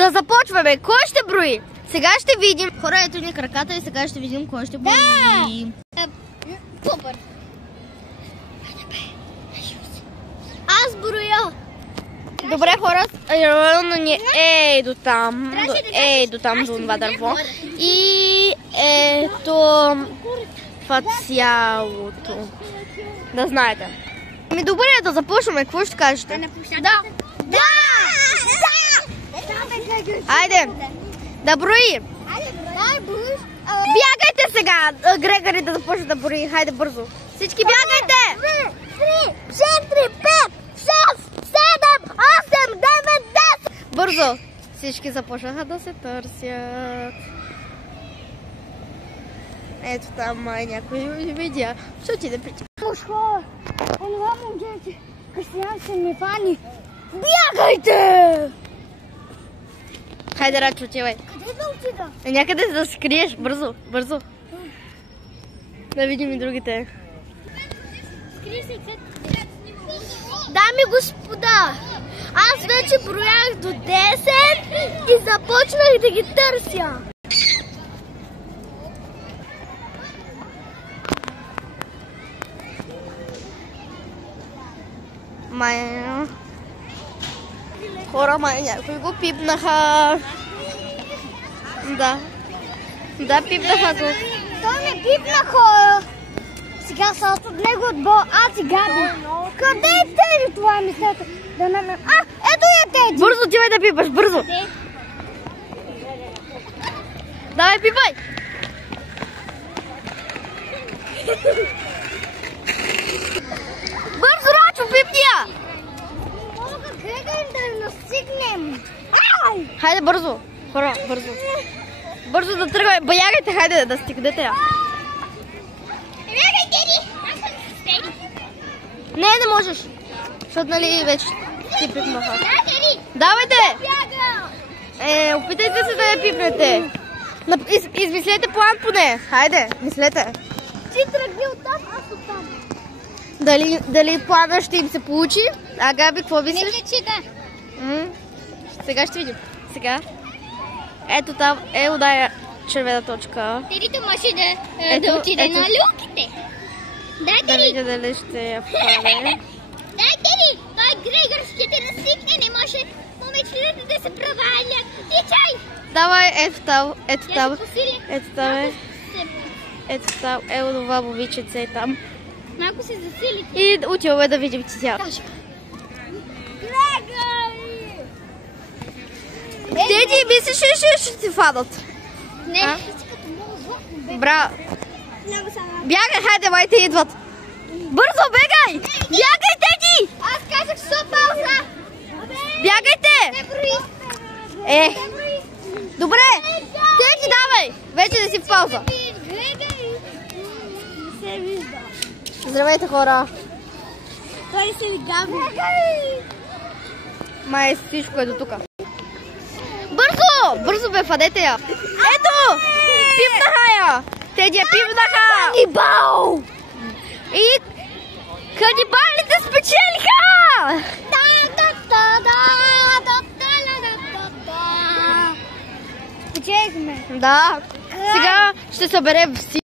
Да започваме. Кой ще брои? Сега ще видим. Хора, ето ни краката и сега ще видим кой ще брои. Супер. Аз броя. Добре, хора, равно ни е до там. До там, до това дърво. И ето това цялото. Да знаете. Ми добре, да започваме. Какво ще кажете? Да. Айде, да брои. Бягайте сега. Грегори да започне да брои. Хайде бързо. Всички бягайте. 3, 4, 5, 6, 7, 8, 9, 10. Бързо. Всички започнаха да се търсят. Ето там май някой видя. Ще отиде при тях. Хора, онова момче, Кристиян се ми фани. Бягайте! Хайде, Рачо, отивай. Къде да отида? Някъде да се скриеш. Бързо, бързо. Да видим и другите. Дами и господа, аз вече броях до 10 и започнах да ги търся. Май... Хора, май някой го пипнаха. Да. Да, пипнаха го. Той ме пипна, хора. Сега са от него отбор. Аз си гади. Къде е Теди? Това е мислето. Да не ме... ето я Теди. Бързо отивай да пипаш, бързо. Давай, пипай. Бързо, Рачо, пипни я. Мога Грегори да настигнем. Хайде, бързо. Хора, бързо. Бързо да тръгвай. Бягайте, хайде да стигнете я. Бягай, Теди. Не, не можеш. Защото, нали, вече ти пипнаха. Теди. Давайте. Бяга. Опитайте се да я пипнете. Измислете план поне. Хайде, мислете. Ти тръгни оттам, аз оттам. Дали плана ще им се получи? А, Габи, какво мислиш? Мисля, че да. Сега ще видим. Сега. Ето там е удая червена точка. Тедито може да отиде на люките. Дай, Да Теди. видя дали ще я вкараме. Дай, Теди. Той Грегор ще те настигне. Не може момичетата да се провалят. Тичай. Давай, ето там, ето Я там. се посиля. Ето там е. Ето там е онова момичице там. Малко се засили. И отиваме да видим тя. Грегори! Теди, мислиш ли ще се фанат? Не. А? Браво. Бягай, хайде, майте идват. Бързо, бегай! Бягай, Теди! Аз казах сопалса. Бягайте! Не брои. Е, добре! Теди, давай! Вече да си в пауза. Грегори. Не се вижда. Здравейте, хора! Той се ли габи. Грегори! Май всичко е до тука. Бързо! Бързо бе, фадете я! Ето! Пипнаха я! Теди я пипнаха! Канибал! И канибалите спечелиха! Спечелихме. Да, сега ще съберем всички.